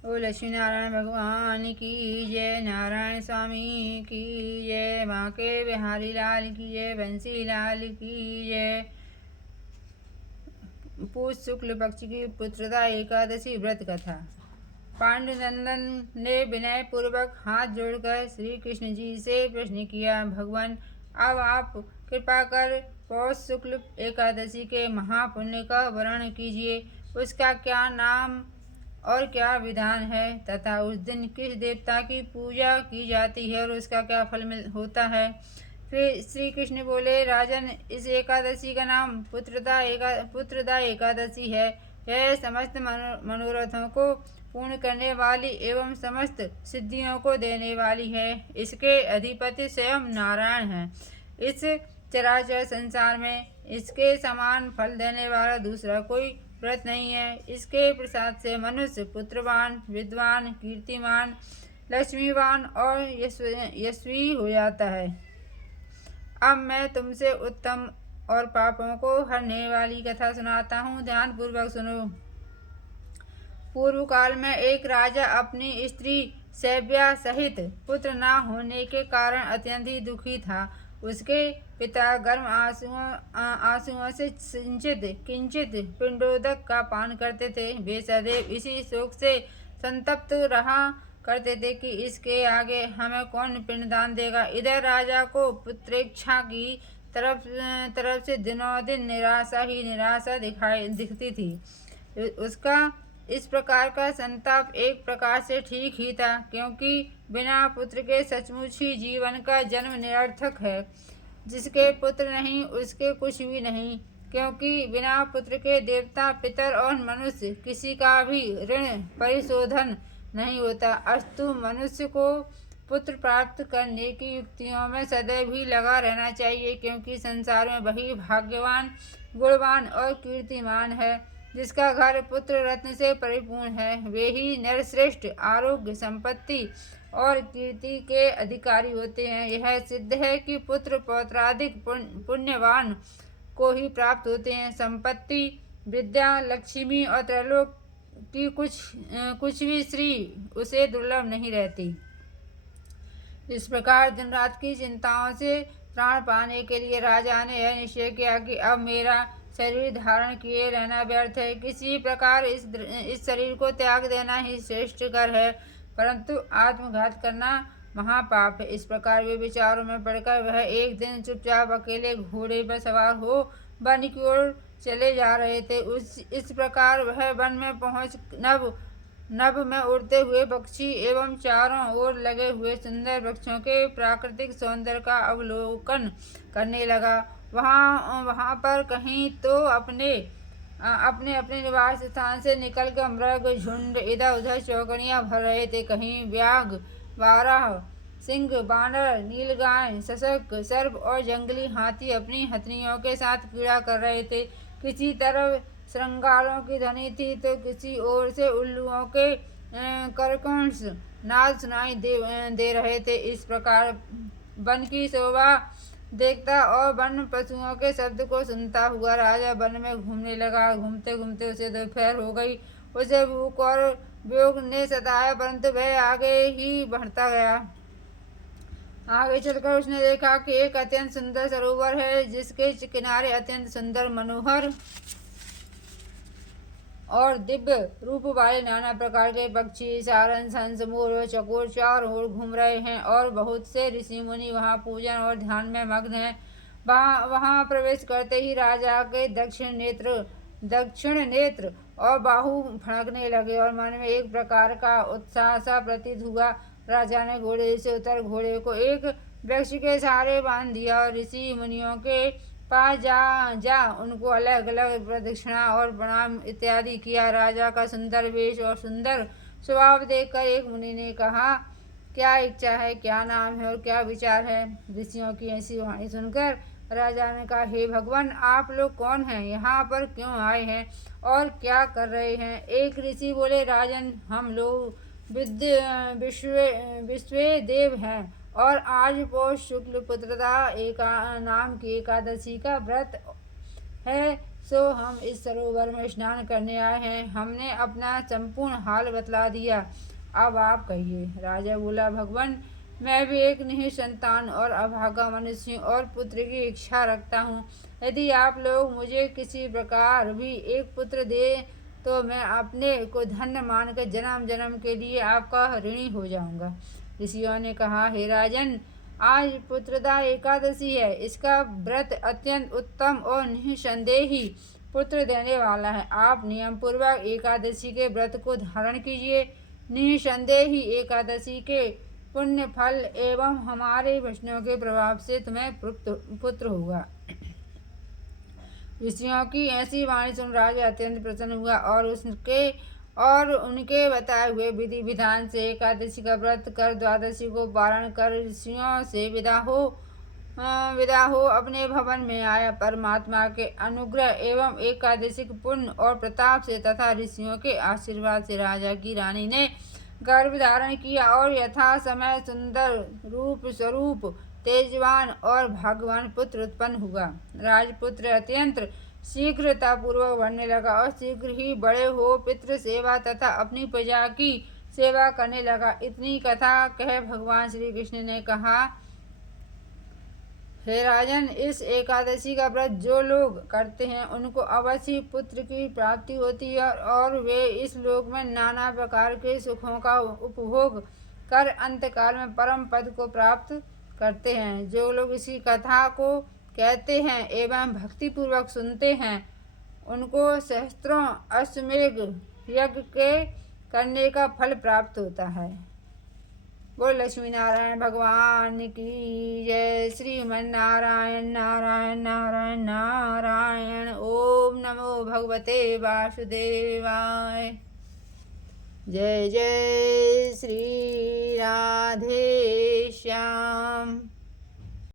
ओ लक्ष्मी नारायण भगवान की जय, नारायण स्वामी की जय, बांके बिहारी लाल की जय, बंसी लाल की जय। पुष शुक्ल पक्ष की पुत्रदा एकादशी व्रत कथा। पांडुनंदन ने विनय पूर्वक हाथ जोड़कर श्री कृष्ण जी से प्रश्न किया, भगवान अब आप कृपा कर पौष शुक्ल एकादशी के महापुण्य का वर्णन कीजिए। उसका क्या नाम और क्या विधान है तथा उस दिन किस देवता की पूजा की जाती है और उसका क्या फल होता है। फिर श्री कृष्ण बोले, राजन, इस एकादशी का नाम पुत्रदा एकादशी है। यह समस्त मनोरथों को पूर्ण करने वाली एवं समस्त सिद्धियों को देने वाली है। इसके अधिपति स्वयं नारायण हैं। इस चराचर संसार में इसके समान फल देने वाला दूसरा कोई व्रत नहीं है। इसके प्रसाद से मनुष्य पुत्रवान, विद्वान, कीर्तिमान, लक्ष्मीवान और यशस्वी हो जाता है। अब मैं तुमसे उत्तम और पापों को हरने वाली कथा सुनाता हूँ, ध्यान पूर्वक सुनो। पूर्व काल में एक राजा अपनी स्त्री सैव्या सहित पुत्र न होने के कारण अत्यंत ही दुखी था। उसके पिता गर्म आंसुओं से सिंचित किंचित पिंडोदक का पान करते थे। वे सदैव इसी शोक से संतप्त रहा करते थे कि इसके आगे हमें कौन पिंडदान देगा। इधर राजा को पुत्रेच्छा की तरफ से दिनों दिन निराशा ही निराशा दिखती थी। उसका इस प्रकार का संताप एक प्रकार से ठीक ही था, क्योंकि बिना पुत्र के सचमुच ही जीवन का जन्म निरर्थक है। जिसके पुत्र नहीं उसके कुछ भी नहीं, क्योंकि बिना पुत्र के देवता, पितर और मनुष्य किसी का भी ऋण परिशोधन नहीं होता। अस्तु, मनुष्य को पुत्र प्राप्त करने की युक्तियों में सदैव ही लगा रहना चाहिए, क्योंकि संसार में वही भाग्यवान, गुणवान और कीर्तिमान है जिसका घर पुत्र रत्न से परिपूर्ण है। वे ही नरश्रेष्ठ आरोग्य, संपत्ति और कीर्ति के अधिकारी होते हैं। यह सिद्ध है कि पुत्र पौत्राधिक पुण्यवान को ही प्राप्त होते हैं। संपत्ति, विद्या, लक्ष्मी और त्रैलोक की कुछ भी श्री उसे दुर्लभ नहीं रहती। इस प्रकार दिन रात की चिंताओं से प्राण पाने के लिए राजा ने यह निश्चय किया कि अब मेरा शरीर धारण किए रहना व्यर्थ है। किसी प्रकार इस शरीर को त्याग देना ही श्रेष्ठ कर है, परंतु आत्मघात करना महापाप है। इस प्रकार वे विचारों में पड़कर वह एक दिन चुपचाप अकेले घोड़े पर सवार हो वन की ओर चले जा रहे थे। इस प्रकार वह वन में पहुंच नभ में उड़ते हुए पक्षी एवं चारों ओर लगे हुए सुंदर वृक्षों के प्राकृतिक सौंदर्य का अवलोकन करने लगा। वहाँ पर कहीं तो अपने अपने निवास स्थान से निकलकर मृग झुंड इधर उधर चौकड़ियाँ भर रहे थे। कहीं व्याघ्र, वाराह, सिंह, बानर, नीलगाय, शशक, सर्प और जंगली हाथी अपनी हथनियों के साथ क्रीड़ा कर रहे थे। किसी तरफ श्रृंगारों की ध्वनि थी तो किसी ओर से उल्लुओं के करकंठ नाद सुनाई दे रहे थे। इस प्रकार वन की शोभा देखता और वन पशुओं के शब्द को सुनता हुआ राजा वन में घूमने लगा। घूमते घूमते उसे दोपहर हो गई। उसे भूख और वियोग ने सताया, परंतु वह आगे ही बढ़ता गया। आगे चलकर उसने देखा कि एक अत्यंत सुंदर सरोवर है, जिसके किनारे अत्यंत सुंदर, मनोहर और दिव्य रूप वाले नाना प्रकार के पक्षी, सारंग, हंस, मोर, चकोर चारों ओर घूम रहे हैं और बहुत से ऋषि मुनि वहाँ पूजन और ध्यान में मग्न हैं। वहाँ प्रवेश करते ही राजा के दक्षिण नेत्र और बाहु फड़कने लगे और मन में एक प्रकार का उत्साह सा प्रतीत हुआ। राजा ने घोड़े से उतर घोड़े को एक वृक्ष के सहारे बांध दिया और ऋषि मुनियों के पास जा उनको अलग अलग प्रदक्षिणा और प्रणाम इत्यादि किया। राजा का सुंदर वेश और सुंदर स्वभाव देखकर एक मुनि ने कहा, क्या इच्छा है, क्या नाम है और क्या विचार है। ऋषियों की ऐसी वाणी सुनकर राजा ने कहा, हे भगवान, आप लोग कौन हैं, यहाँ पर क्यों आए हैं और क्या कर रहे हैं। एक ऋषि बोले, राजन, हम लोग विश्व देव हैं और आज पौष शुक्ल पुत्रदा नाम की एकादशी का व्रत है। सो हम इस सरोवर में स्नान करने आए हैं। हमने अपना संपूर्ण हाल बतला दिया, अब आप कहिए। राजा बोला, भगवान, मैं भी एक निसंतान और अभागा मनुष्य और पुत्र की इच्छा रखता हूँ। यदि आप लोग मुझे किसी प्रकार भी एक पुत्र दे तो मैं अपने को धन्य मानकर जन्म जन्म के लिए आपका ऋणी हो जाऊंगा। ऋषियों ने कहा, हे राजन, आज पुत्रदा एकादशी है। इसका व्रत अत्यंत उत्तम और निसंदेही पुत्र देने वाला है। आप नियम पूर्वक एकादशी के व्रत को धारण कीजिए। निसंदेही एकादशी के पुण्य फल एवं हमारे वचनों के प्रभाव से तुम्हें पुत्र होगा। ऋषियों की ऐसी वाणी सुन राजा अत्यंत प्रसन्न हुआ और उनके बताए हुए विधि विधान से एकादशी का व्रत कर द्वादशी को पारण कर ऋषियों से विदा हो अपने भवन में आया। परमात्मा के अनुग्रह एवं एकादशिक पुण्य और प्रताप से तथा ऋषियों के आशीर्वाद से राजा की रानी ने गर्भ धारण किया और यथा समय सुंदर रूप स्वरूप तेजवान और भाग्यवान पुत्र उत्पन्न हुआ। राजपुत्र अत्यंत शीघ्रतापूर्वक बढ़ने लगा और शीघ्र ही बड़े हो पितृ सेवा तथा अपनी प्रजा की सेवा करने लगा। इतनी कथा कह भगवान श्री कृष्ण ने कहा, हे राजन, इस एकादशी का व्रत जो लोग करते हैं उनको अवश्य पुत्र की प्राप्ति होती है और वे इस लोक में नाना प्रकार के सुखों का उपभोग कर अंतकाल में परम पद को प्राप्त करते हैं। जो लोग इसी कथा को कहते हैं एवं भक्तिपूर्वक सुनते हैं उनको सहस्त्रों अश्वमेध यज्ञ के करने का फल प्राप्त होता है। बोल लक्ष्मी नारायण भगवान की जय। श्रीमन नारायण नारायण नारायण नारायण। ओम नमो भगवते वासुदेवाय। जय जय श्री राधे श्याम।